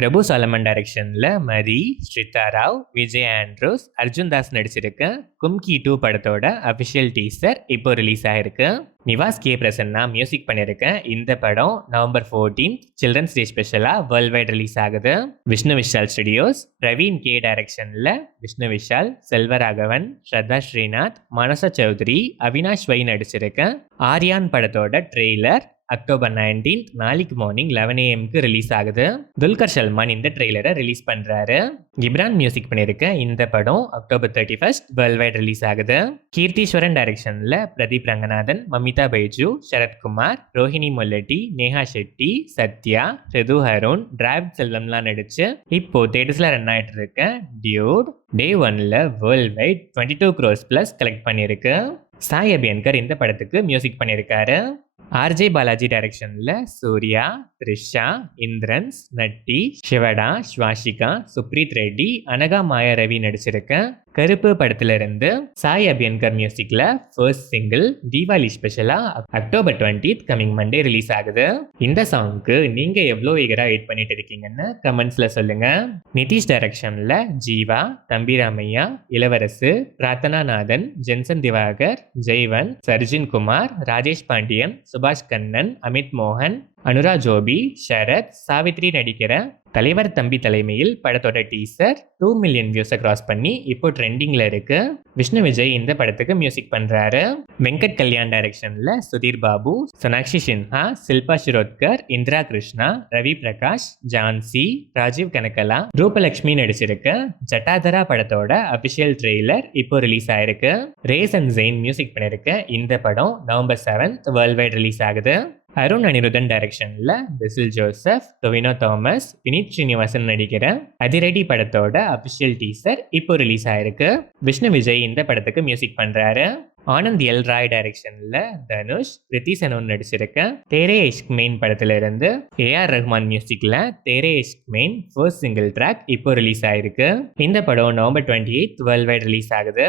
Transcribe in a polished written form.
பிரபு சாலமன் டைரக்ஷன்ல மரி, ஸ்ரிதா ராவ், விஜய் ஆண்ட்ரூஸ், அர்ஜுன் தாஸ் நடிச்சிருக்க கும்கி 2 படத்தோட official teaser இப்போ ரிலீஸ் ஆயிருக்கு. நிவாஸ் கே பிரசன்னா மியூசிக் பண்ணியிருக்க இந்த படம் நவம்பர் 14 சில்ட்ரன்ஸ் டே ஸ்பெஷலா வேர்ல்ட் வைட் ரிலீஸ் ஆகுது. விஷ்ணு விஷால் ஸ்டுடியோஸ், பிரவீன் கே டைரக்ஷன்ல விஷ்ணு விஷால், செல்வராகவன், ஸ்ரத்தா ஸ்ரீநாத், மனசா சௌத்ரி, அவினாஷ் வை நடிச்சிருக்க ஆரியான் படத்தோட ட்ரெய்லர் அக்டோபர் 19 நாளைக்கு மார்னிங் 11 AM ரிலீஸ் ஆகுது. துல்கர் சல்மான் இந்த ட்ரெய்லரை ரிலீஸ் பண்றாரு. கிப்ரான் மியூசிக் பண்ணியிருக்க இந்த படம் அக்டோபர் 31 வேர்ல்ட் வைட் ரிலீஸ் ஆகுது. கீர்த்தீஸ்வரன் டைரக்ஷன்ல பிரதீப் ரங்கநாதன், மமிதா பைஜு, சரத்குமார், ரோஹிணி முல்லட்டி, நேஹா ஷெட்டி, சத்யா, ரிது ஹருண், டிராவிட் செல்வம்லாம் நடிச்சு இப்போ தேட்டர்ஸ்ல ரன் ஆயிட்டு இருக்க டியூட் டே 1ல worldwide 22 crores plus collect பண்ணியிருக்கு. சாய் அபியன்கர் இந்த படத்துக்கு மியூசிக் பண்ணியிருக்காரு. ஆர்ஜே பாலாஜி டைரக்ஷன்ல சூர்யா, த்ரிஷா, இந்திரன்ஸ், நட்டி, சிவடா, ஸ்வாஷிகா, சுப்ரீத் ரெட்டி, அனகா மாயா ரவி நடிச்சிருக்க கருப்பு படத்துல இருந்து சாய் அபியன்கர் மியூசிக்ல ஃபர்ஸ்ட் சிங்கிள் தீபாவளி ஸ்பெஷலா அக்டோபர் 20 கமிங் மண்டே ரிலீஸ் ஆகுது. இந்த சாங்க்கு நீங்க எவ்வளோ ஈகரா வெயிட் பண்ணிட்டு இருக்கீங்கன்னு கமெண்ட்ஸ்ல சொல்லுங்க. நிதிஷ் டைரக்ஷன்ல ஜீவா, தம்பிராமையா, இளவரசு, பிரார்த்தனாநாதன், ஜென்சன் திவாகர், ஜெய்வன், சர்ஜின் குமார், ராஜேஷ் பாண்டியன், சுபாஷ் கண்ணன், அமித் மோகன், அனுரா ஜோபி, ஷரத், சாவித்ரி நடிக்கிற தலைவர் தம்பி தலைமையில் படத்தோட டீசர் 2 மில்லியன் வியூஸை கிராஸ் பண்ணி இப்போ ட்ரெண்டிங்ல இருக்கு. விஷ்ணு விஜய் இந்த படத்துக்கு மியூசிக் பண்றாரு. வெங்கட் கல்யாண் டைரக்ஷன்ல சுதீர் பாபு, சோனாக்ஷி சின்ஹா, சில்பா ஷிரோத்கர், இந்திரா கிருஷ்ணா, ரவி பிரகாஷ், ஜான்சி, ராஜீவ் கனகலா, ரூபலட்சுமி நடிச்சிருக்க ஜட்டாதரா படத்தோட அபிஷியல் ட்ரெய்லர் இப்போ ரிலீஸ் ஆயிருக்கு. ரேஸ் அண்ட் ஜெயின் மியூசிக் பண்ணிருக்க இந்த படம் நவம்பர் 7 வேர்ல்ட் வைட் ரிலீஸ் ஆகுது. அருண் அனிருதன் டைரக்ஷன்ல பெசில் ஜோசப், டொவினோ தாமஸ், வினீத் ஸ்ரீனிவாசன் நடிக்கிற அதிரடி படத்தோட அபிஷியல் டீசர் இப்போ ரிலீஸ் ஆயிருக்கு. விஷ்ணு விஜய் இந்த படத்துக்கு மியூசிக் பண்றாரு. ஆனந்த் எல் ராய் டைரக்ஷன்ல தனுஷ், ரித்தி சனோன் நடிச்சிருக்க தேரே இஷ்க் மெயின் படத்துல இருந்து ஏஆர் ரஹ்மான் மியூசிக்ல Tere Ishk Mein first single track இப்போ ரிலீஸ் ஆயிருக்கு. இந்த படம் நவம்பர் 28 வேர்ல்ட் வைட் ரிலீஸ் ஆகுது.